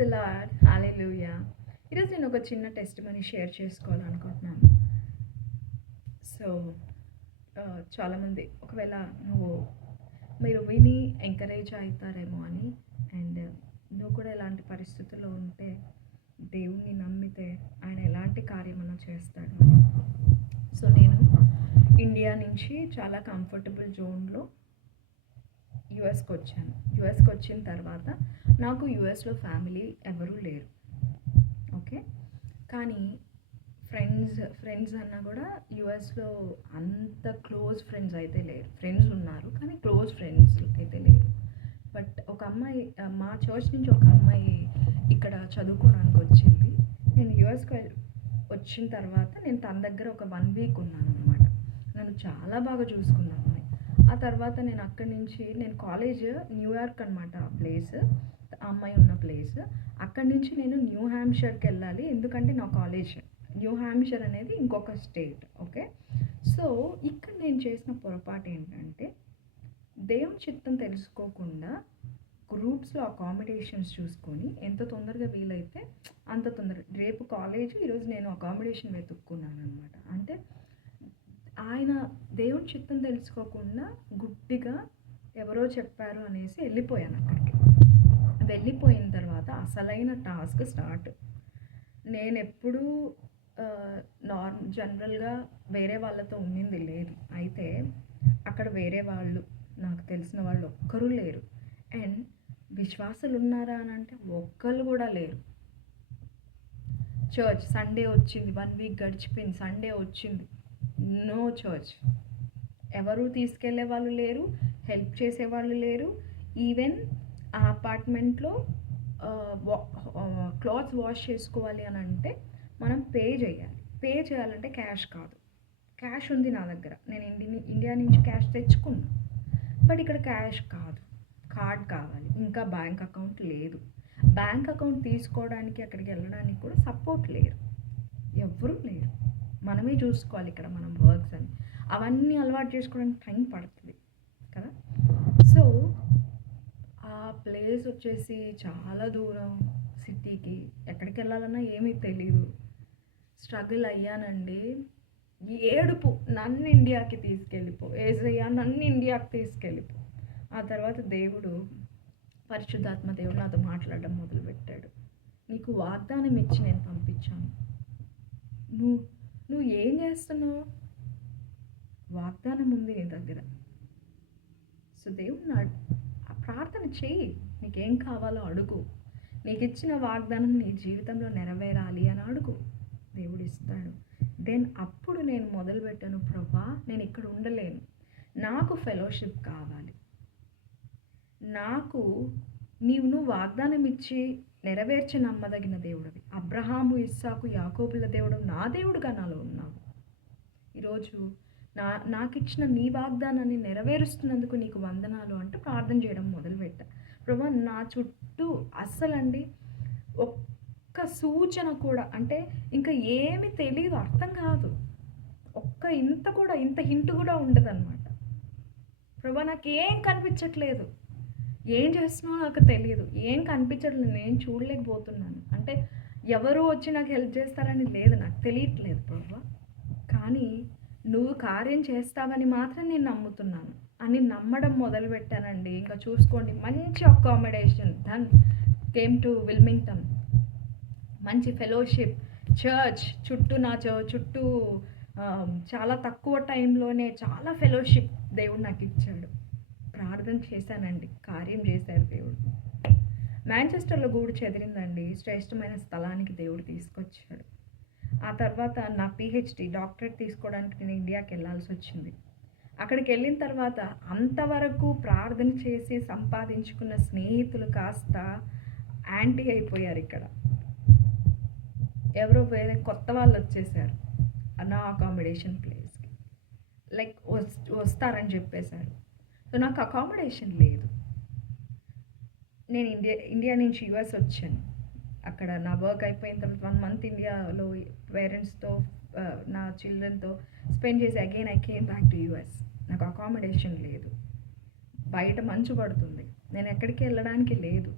The lord. హల్లెలూయా. ఈరోజు నేను ఒక చిన్న టెస్టిమనీ షేర్ చేసుకోవాలనుకుంటున్నాను. సో చాలామంది ఒకవేళ మీరు విని ఎంకరేజ్ అవుతారేమో అని, అండ్ నువ్వు కూడా ఎలాంటి పరిస్థితుల్లో ఉంటే దేవుణ్ణి నమ్మితే ఆయన ఎలాంటి కార్యమన్నా చేస్తాడు అని. సో నేను ఇండియా నుంచి చాలా కంఫర్టబుల్ జోన్లో యుఎస్కి వచ్చాను. యుఎస్కి వచ్చిన తర్వాత నాకు యుఎస్లో ఫ్యామిలీ ఎవరూ లేరు, ఓకే. కానీ ఫ్రెండ్స్ అన్నా కూడా యుఎస్లో అంత క్లోజ్ ఫ్రెండ్స్ అయితే లేరు. ఫ్రెండ్స్ ఉన్నారు కానీ క్లోజ్ ఫ్రెండ్స్ అయితే లేరు. బట్ ఒక అమ్మాయి, మా చర్చ్ నుంచి ఒక అమ్మాయి ఇక్కడ చదువుకోవడానికి వచ్చింది. నేను యుఎస్కి వచ్చిన తర్వాత నేను తన దగ్గర ఒక 1 వీక్ ఉన్నాను అనమాట. నన్ను చాలా బాగా చూసుకున్నాను. ఆ తర్వాత నేను అక్కడి నుంచి, నేను కాలేజ్ న్యూయార్క్ అనమాట ఆ ప్లేస్, ఆ అమ్మాయి ఉన్న ప్లేస్. అక్కడి నుంచి నేను న్యూ హ్యాంప్షైర్కి వెళ్ళాలి, ఎందుకంటే నా కాలేజ్ న్యూ హ్యాంప్షైర్ అనేది ఇంకొక స్టేట్, ఓకే. సో ఇక్కడ నేను చేసిన పొరపాటు ఏంటంటే దేవుని చిత్తం తెలుసుకోకుండా గ్రూప్స్లో అకామిడేషన్స్ చూసుకొని ఎంత తొందరగా వీలైతే అంత తొందరగా, రేపు కాలేజ్, ఈరోజు నేను అకామిడేషన్ వెతుక్కున్నాను అనమాట. అంటే ఆయన దేవుని చిత్తం తెలుసుకోకుండా గుడ్డిగా ఎవరో చెప్పారు అనేసి వెళ్ళిపోయాను అక్కడికి. వెళ్ళిపోయిన తర్వాత అసలైన టాస్క్ స్టార్ట్. నేను ఎప్పుడూ జనరల్గా వేరే వాళ్ళతో ఉండింది లేదు. అయితే అక్కడ వేరే వాళ్ళు, నాకు తెలిసిన వాళ్ళు ఒక్కరూ లేరు. అండ్ విశ్వాసులు ఉన్నారా అని అంటే ఒక్కరు కూడా లేరు. చర్చ్ సండే వచ్చింది, 1 వీక్ గడిచిపోయింది, సండే వచ్చింది, నో చర్చ్. ఎవరు తీసుకెళ్లే వాళ్ళు లేరు, హెల్ప్ చేసేవాళ్ళు లేరు. ఈవెన్ ఆ అపార్ట్మెంట్లో క్లాత్స్ వాష్ చేసుకోవాలి అని అంటే మనం పే చేయాలి. పే చేయాలంటే క్యాష్ కాదు. క్యాష్ ఉంది నా దగ్గర, నేను ఇండియా నుంచి క్యాష్ తెచ్చుకున్నా. బట్ ఇక్కడ క్యాష్ కాదు, కార్డ్ కావాలి. ఇంకా బ్యాంక్ అకౌంట్ లేదు. బ్యాంక్ అకౌంట్ తీసుకోవడానికి అక్కడికి వెళ్ళడానికి కూడా సపోర్ట్ లేరు, ఎవ్వరూ లేరు. మనమే చూసుకోవాలి ఇక్కడ మనం వర్క్స్ అని. అవన్నీ అలవాటు చేసుకోవడానికి టైం పడుతుంది కదా. సో ఆ ప్లేస్ వచ్చేసి చాలా దూరం సిటీకి, ఎక్కడికి వెళ్ళాలన్నా ఏమీ తెలియదు. స్ట్రగుల్ అయ్యానండి. ఏడుపు, నన్ను ఇండియాకి తీసుకెళ్ళిపో ఏసయ్యా, నన్ను ఇండియాకి తీసుకెళ్ళిపో. ఆ తర్వాత దేవుడు, పరిశుద్ధాత్మ దేవుడు నాతో మాట్లాడడం మొదలుపెట్టాడు. నీకు వాగ్దానం ఇచ్చి నేను పంపించాను, నువ్వు ఏం చేస్తున్నావు? వాగ్దానం ఉంది నీ దగ్గర. సో దేవుడు ప్రార్థన చేయి, నీకేం కావాలో అడుగు. నీకు ఇచ్చిన వాగ్దానం నీ జీవితంలో నెరవేరాలి అని అడుగు, దేవుడు ఇస్తాడు. దెన్ అప్పుడు నేను మొదలుపెట్టాను, ప్రభా నేను ఇక్కడ ఉండలేను, నాకు ఫెలోషిప్ కావాలి. నాకు నువ్వు వాగ్దానం ఇచ్చి నెరవేర్చి నమ్మదగిన దేవుడివి. అబ్రహాము, ఇస్సాకు, యాకోబుల దేవుడు, నా దేవుడుగా నాలో ఉన్నావు. ఈరోజు నాకు ఇచ్చిన నీ వాగ్దానాన్ని నెరవేరుస్తున్నందుకు నీకు వందనాలు అంటూ ప్రార్థన చేయడం మొదలుపెట్టా. ప్రభా నా చుట్టూ అస్సలండి ఒక్క సూచన కూడా, అంటే ఇంకా ఏమి తెలియదు, అర్థం కాదు, ఇంత హింట్ కూడా ఉండదన్నమాట. ప్రభా నాకేం కనిపించట్లేదు, ఏం చేస్తున్నావో నాకు తెలియదు, ఏం కనిపించట్లేదు, నేను చూడలేకపోతున్నాను. అంటే ఎవరు వచ్చి నాకు హెల్ప్ చేస్తారని లేదు, నాకు తెలియట్లేదు ప్రభా, కానీ నువ్వు కార్యం చేస్తావని మాత్రం నేను నమ్ముతున్నాను అని నమ్మడం మొదలుపెట్టానండి. ఇంకా చూసుకోండి, మంచి accommodation, then came to Wilmington, మంచి ఫెలోషిప్, చర్చ్ చుట్టూ చాలా తక్కువ టైంలోనే చాలా ఫెలోషిప్ దేవుడు నాకు ఇచ్చాడు. ప్రార్థన చేశానండి, కార్యం చేశాడు దేవుడు. మాంచెస్టర్లో గూడు చెదిరిందండి, శ్రేష్టమైన స్థలానికి దేవుడు తీసుకొచ్చాడు. ఆ తర్వాత నా పిహెచ్డి డాక్టరేట్ తీసుకోవడానికి నేను ఇండియాకి వెళ్ళాల్సి వచ్చింది. అక్కడికి వెళ్ళిన తర్వాత అంతవరకు ప్రార్థన చేసి సంపాదించుకున్న స్నేహితులు కాస్త యాంటీ అయిపోయారు. ఇక్కడ ఎవరో వేరే కొత్త వాళ్ళు వచ్చేసారు నా అకామిడేషన్ ప్లేస్కి, లైక్ వస్తారని చెప్పేశారు. సో నాకు అకామిడేషన్ లేదు. నేను ఇండియా నుంచి యుఎస్ వచ్చాను. అక్కడ నా వర్క్ అయిపోయిన తర్వాత 1 మంత్ ఇండియాలో పేరెంట్స్తో, నా చిల్డ్రన్తో స్పెండ్ చేసి again I came back to US. నాకు అకామిడేషన్ లేదు, బయట మంచు పడుతుంది, నేను ఎక్కడికి వెళ్ళడానికి లేదు.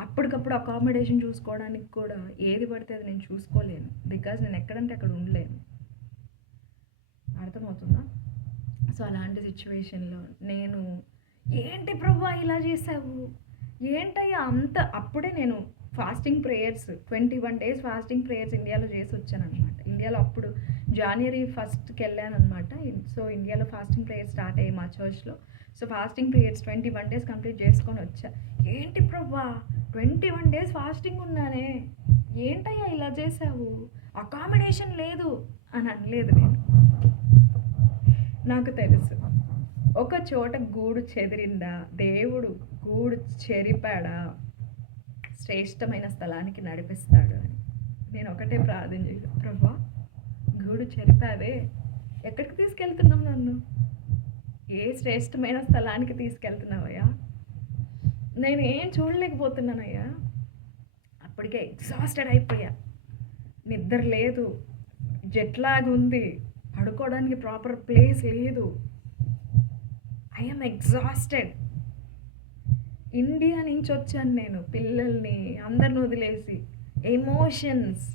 ఆ అప్పటికప్పుడు అకామిడేషన్ చూసుకోవడానికి కూడా ఏది పడితే అది నేను చూసుకోలేను. బికాజ్ నేను ఎక్కడంటే అక్కడ ఉండలేను. అర్థమవుతుందా? సో అలాంటి సిచ్యువేషన్లో నేను, ఏంటి ప్రభువా ఇలా చేసావు, ఏంటయ్యా అంత, అప్పుడే నేను fasting prayers 21 days fasting prayers ఇండియాలో చేసి వచ్చాను అనమాట. ఇండియాలో అప్పుడు January 1st వెళ్ళాను అనమాట. సో ఇండియాలో ఫాస్టింగ్ ప్రేయర్స్ స్టార్ట్ అయ్యాయి మా చర్చ్లో. So fasting prayers 21 days complete చేసుకొని వచ్చా. ఏంటి ప్రభువా 21 days ఫాస్టింగ్ ఉన్నానే, ఏంటయ్యా ఇలా చేసావు, అకామిడేషన్ లేదు అని అనలేదు నేను. నాకు తెలుసు ఒక చోట గూడు చెదిరిందా, దేవుడు గూడు చెరిపాడా, శ్రేష్టమైన స్థలానికి నడిపిస్తాడు అని. నేను ఒకటే ప్రార్థన చేశాను, ప్రభువా గూడు చెరిపావే, ఎక్కడికి తీసుకెళ్తున్నావు నన్ను, ఏ శ్రేష్టమైన స్థలానికి తీసుకెళ్తున్నావయ్యా, నేను ఏం చూడలేకపోతున్నానయ్యా. అప్పటికే ఎగ్జాస్టెడ్ అయిపోయా, నిద్ర లేదు, జెట్ లాగ్ ఉంది, పడుకోవడానికి ప్రాపర్ ప్లేస్ లేదు, ఐఎమ్ ఎగ్జాస్టెడ్. ఇండియా నుంచి వచ్చాను నేను, పిల్లల్ని అందరిని వదిలేసి, ఎమోషన్స్,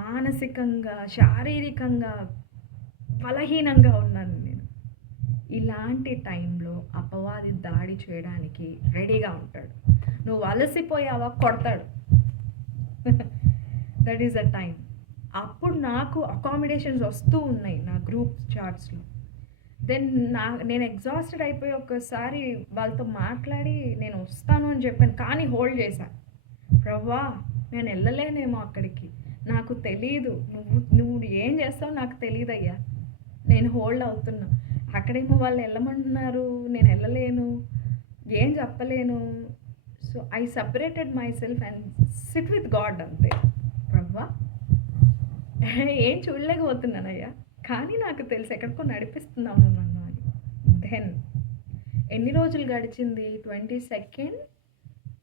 మానసికంగా శారీరకంగా బలహీనంగా ఉన్నాను నేను. ఇలాంటి టైంలో అపవాది దాడి చేయడానికి రెడీగా ఉంటాడు. నువ్వు అలసిపోయావా కొడతాడు. That is a time. అప్పుడు నాకు అకామిడేషన్స్ వస్తూ ఉన్నాయి నా గ్రూప్ చార్ట్స్లో. దెన్ నేను ఎగ్జాస్టెడ్ అయిపోయి ఒకసారి వాళ్ళతో మాట్లాడి నేను వస్తాను అని చెప్పాను, కానీ హోల్డ్ చేశాను. ప్రభువా నేను వెళ్ళలేనేమో అక్కడికి, నాకు తెలీదు, నువ్వు ఏం చేస్తావు నాకు తెలియదయ్యా, నేను హోల్డ్ అవుతున్నా. అక్కడేమో వాళ్ళు వెళ్ళమంటున్నారు, నేను వెళ్ళలేను, ఏం చెప్పలేను. So I separated my self and SIT with God అంతే. ప్రభువా ఏం చూడలేకపోతున్నానయ్యా, కానీ నాకు తెలుసు ఎక్కడికో నడిపిస్తున్నాను నన్ను అని. దెన్ ఎన్ని రోజులు గడిచింది, 22nd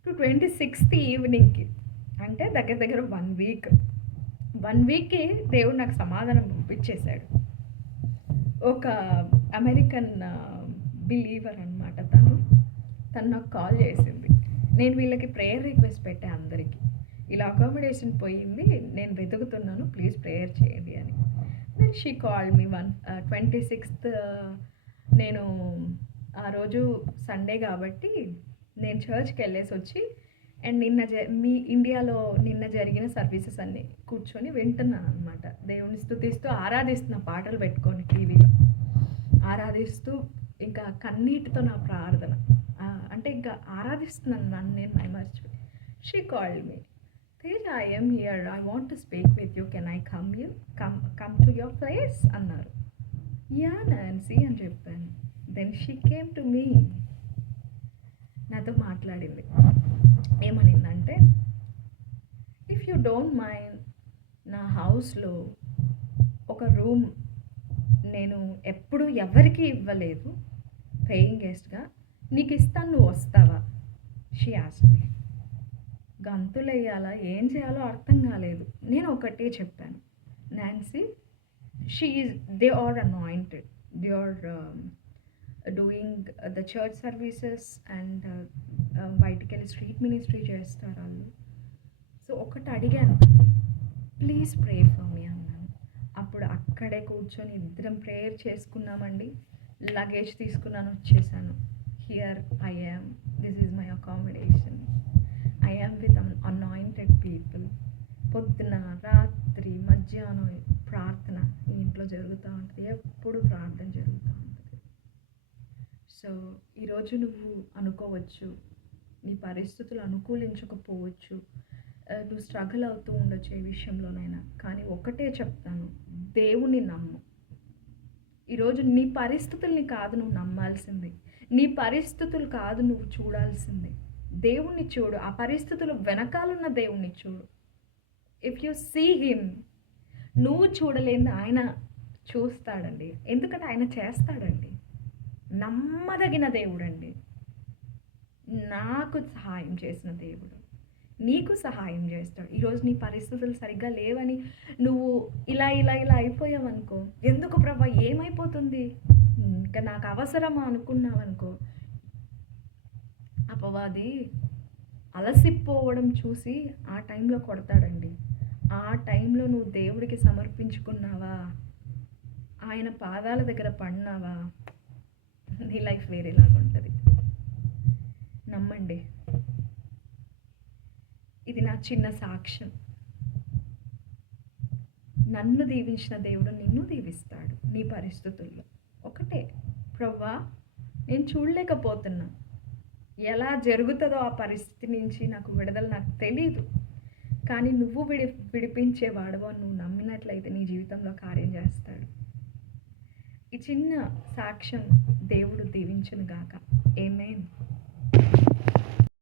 to 26th ఈవినింగ్కి, అంటే దగ్గర దగ్గర 1 week. 1 weekకి దేవుడు నాకు సమాధానం పంపించేశాడు. ఒక అమెరికన్ బిలీవర్ అనమాట, తను నాకు కాల్ చేసింది. నేను వీళ్ళకి ప్రేయర్ రిక్వెస్ట్ పెట్టా అందరికీ, ఇలా అకామిడేషన్ పోయింది, నేను వెతుకుతున్నాను, ప్లీజ్ ప్రేయర్ చేయండి అని. Then she called me 26th. నేను ఆ రోజు సండే కాబట్టి నేను చర్చ్కి వెళ్ళేసి వచ్చి, అండ్ మీ ఇండియాలో నిన్న జరిగిన సర్వీసెస్ అన్నీ కూర్చొని వింటున్నాను అనమాట. దేవుని స్తుతిస్తూ ఆరాధిస్తున్న పాటలు పెట్టుకొని టీవీలో ఆరాధిస్తూ, ఇంకా కన్నీటితో నా ప్రార్థన, అంటే ఇంకా ఆరాధిస్తున్నాను నన్ను నేను మైమర్చిపోయి. She called me, Teja I am here, I want to speak with you, can I come to your place అన్నారు. యా నాన్సీ అని చెప్పాను. Then she came to me, నాతో మాట్లాడింది. ఏమనిందంటే, ఇఫ్ యూ డోంట్ మైండ్, నా హౌస్లో ఒక రూమ్ నేను ఎప్పుడు ఎవరికి ఇవ్వలేదు, పేయింగ్ గెస్ట్గా, నీకు ఇస్తాను, నువ్వు వస్తావా? She asked me. గంతులు వేయాలా ఏం చేయాలో అర్థం కాలేదు. నేను ఒకటే చెప్పాను, Nancy, they are anointed, they are doing the church services and బయటికి వెళ్ళి స్ట్రీట్ మినిస్ట్రీ చేస్తారు వాళ్ళు. సో ఒకటి అడిగాను, ప్లీజ్ ప్రే ఫర్ మీ అన్నాను. అప్పుడు అక్కడే కూర్చొని ఇద్దరం ప్రేయర్ చేసుకున్నామండి. లగేజ్ తీసుకున్నాను, వచ్చేసాను. Here I am, this is my accommodation, I am with anointed people. పొద్దున రాత్రి మధ్యాహ్నం ప్రార్థన ఈ ఇంట్లో జరుగుతూ ఉంటుంది, ఎప్పుడు ప్రార్థన జరుగుతూ ఉంటుంది. సో ఈరోజు నువ్వు అనుకోవచ్చు, నీ పరిస్థితులు అనుకూలించకపోవచ్చు, నువ్వు స్ట్రగుల్ అవుతూ ఉండొచ్చు ఏ విషయంలోనైనా, కానీ ఒకటే చెప్తాను, దేవుని నమ్ము. ఈరోజు నీ పరిస్థితుల్ని కాదు నువ్వు నమ్మాల్సింది, నీ పరిస్థితులు కాదు నువ్వు చూడాల్సింది, దేవుణ్ణి చూడు. ఆ పరిస్థితులు వెనకాలన్న దేవుణ్ణి చూడు. ఇఫ్ యు సీ హిమ్, నువ్వు చూడలేని ఆయన చూస్తాడండి. ఎందుకంటే ఆయన చేస్తాడండి. నమ్మదగిన దేవుడండి. నాకు సహాయం చేసిన దేవుడు నీకు సహాయం చేస్తాడు. ఈరోజు నీ పరిస్థితులు సరిగ్గా లేవని నువ్వు ఇలా అయిపోయావనుకో, ఎందుకు ప్రభా ఏమైపోతుంది, ఇంకా నాకు అవసరమా అనుకున్నావనుకో, అపవాది అలసిపోవడం చూసి ఆ టైంలో కొడతాడండి. ఆ టైంలో నువ్వు దేవుడికి సమర్పించుకున్నావా, ఆయన పాదాల దగ్గర పడినావా, నీ లైఫ్ వేరేలాగా ఉంటుంది. నమ్మండి. ఇది నా చిన్న సాక్ష్యం. నన్ను దీవించిన దేవుడు నిన్ను దీవిస్తాడు నీ పరిస్థితుల్లో. ఒకటే, ప్రవ్వా నేను చూడలేకపోతున్నా, ఎలా జరుగుతుందో ఆ పరిస్థితి నుంచి నాకు విడుదల నాకు తెలీదు, కానీ నువ్వు విడిపించేవాడవో నువ్వు నమ్మినట్లయితే నీ జీవితంలో కార్యం చేస్తాడు. ఈ చిన్న సాక్ష్యం దేవుడు దీవించును గాక. ఆమేన్.